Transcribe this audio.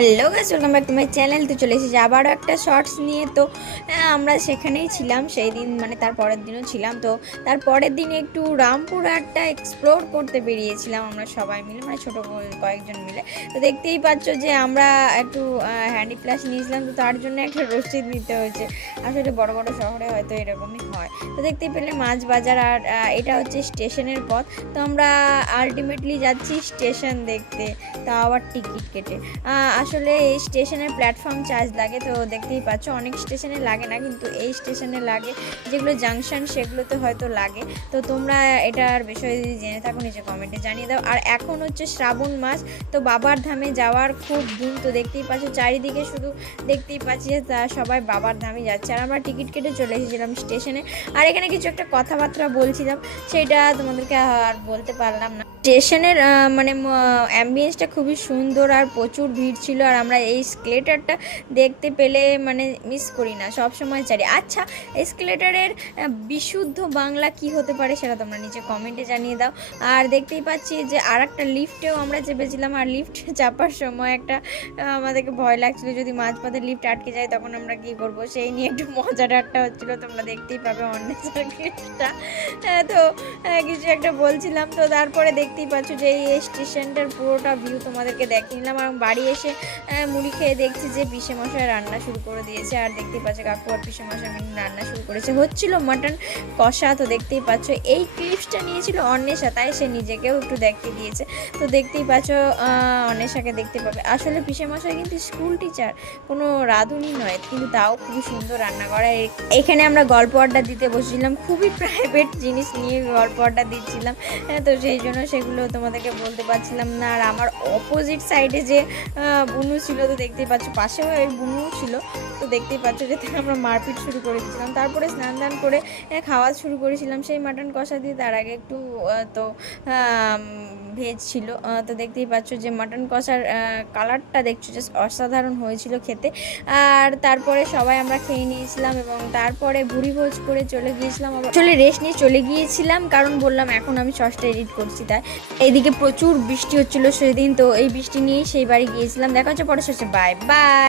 Hello guys, welcome back to my channel. তো চলে এসেছি আবারও একটা শর্টস নিয়ে। তো আমরা সেখানেই ছিলাম সেই দিন, মানে তার পরের দিনও ছিলাম। তো তার পরের দিন একটু রামপুরহাটটা এক্সপ্লোর করতে বেরিয়েছিলাম আমরা সবাই মিলে, মানে ছোটো কয়েকজন মিলে। তো দেখতেই পাচ্ছ যে আমরা একটু হ্যান্ডি ফ্ল্যাশ নিয়েছিলাম, তো তার জন্য একটা রসিদ নিতে হয়েছে। আসলে বড় বড় শহরে হয়তো এরকমই হয়। তো দেখতেই পেলে মাছ বাজার, আর এটা হচ্ছে স্টেশনের পথ। তো আমরা আলটিমেটলি যাচ্ছি স্টেশন দেখতে, তা আবার টিকিট কেটে। আসলে এই স্টেশনের প্ল্যাটফর্ম চার্জ লাগে। তো দেখতেই পাচ্ছ অনেক স্টেশনে লাগে না, কিন্তু এই স্টেশনে লাগে। যেগুলো জাংশন সেগুলোতে হয়তো লাগে। তো তোমরা এটার বিষয়ে যদি জেনে থাকো নিচে কমেন্টে জানিয়ে দাও। আর এখন হচ্ছে শ্রাবণ মাস, তো বাবার ধামে যাওয়ার খুব ধুম। তো দেখতেই পাচ্ছ চারিদিকে শুধু দেখতেই পাচ্ছি যে সবাই বাবার ধামে যাচ্ছে। আর আমরা টিকিট কেটে চলে এসেছিলাম স্টেশনে। আর এখানে কিছু একটা কথাবার্তা বলছিলাম, সেটা তোমাদেরকে আর বলতে পারলাম না। স্টেশনের মানে অ্যাম্বিয়েন্সটা খুবই সুন্দর, আর প্রচুর ভিড় ছিল। আর আমরা এই এসকেলেটারটা দেখতে পেলে মানে মিস করি না, সব সময় চাই। আচ্ছা, এসকেলেটারের বিশুদ্ধ বাংলা কি হতে পারে সেটা তোমরা নিচে কমেন্টে জানিয়ে দাও। আর দেখতেই পাচ্ছি যে আর একটা লিফটেও আমরা চেপেছিলাম। আর লিফট চাপার সময় একটা আমাদেরকে ভয় লাগছিল, যদি মাঝপথে লিফট আটকে যায় তখন আমরা কি করব, সেই নিয়ে একটু মজা ঠাট্টা হচ্ছিলো। তোমরা দেখতেই পাবে অন্বেষার ক্লিপটা। তো কিছু একটা বলছিলাম। তো তারপরে দেখতেই পাচ্ছ যে এই স্টেশনটার পুরোটা ভিউ তোমাদেরকে দেখে নিলাম। আর বাড়ি এসে মুড়ি খেয়ে দেখছি যে পিসে মশাই রান্না শুরু করে দিয়েছে। আর দেখতেই পাচ্ছ কাকু আর পিসে মশাই রান্না শুরু করেছে, হচ্ছিল মাটন কষা। তো দেখতেই পাচ্ছ এই ক্লিপসটা নিয়েছিল অন্বেষা, তাই সে নিজেকেও একটু দেখিয়ে দিয়েছে। তো দেখতেই পাচ্ছ অন্বেষাকে দেখতে পাবে। আসলে পিসে মশাই কিন্তু স্কুল টিচার, কোনো রাঁধুনি নয়, কিন্তু তাও খুবই সুন্দর রান্না করে। এখানে আমরা গল্প আড্ডা দিতে বসেছিলাম, খুবই প্রাইভেট জিনিস নিয়ে গল্প আড্ডা দিচ্ছিলাম। তো সেই জন্য সেগুলো তোমাদেরকে বলতে পারছিলাম না। আর আমার অপোজিট সাইডে যে বুনু ছিল, তো দেখতেই পাচ্ছ পাশেও এই বুনু ছিল। তো দেখতেই পাচ্ছ যে আমরা মারপিট শুরু করে দিয়েছিলাম। তারপরে স্নান দান করে খাওয়া শুরু করেছিলাম সেই মাটন কষা দিয়ে। তার আগে একটু তো ভেজ ছিল। তো দেখতেই পাচ্ছ যে মাটন কষার কালারটা দেখছো যে অসাধারণ হয়েছিল খেতে। আর তারপরে সবাই আমরা খেয়ে নিয়েছিলাম, এবং তারপরে ভুড়ি ভোজ করে চলে গিয়েছিলাম। চলে রেস্ট নিয়ে চলে গিয়েছিলাম, কারণ বললাম এখন আমি শর্টসটা এডিট করছি তাই। এইদিকে প্রচুর বৃষ্টি হচ্ছিল সেদিন, তো এই বৃষ্টি নিয়েই সেই বাড়ি গিয়েছিলাম। দেখা হচ্ছে পরে শেষে, বাই বাই।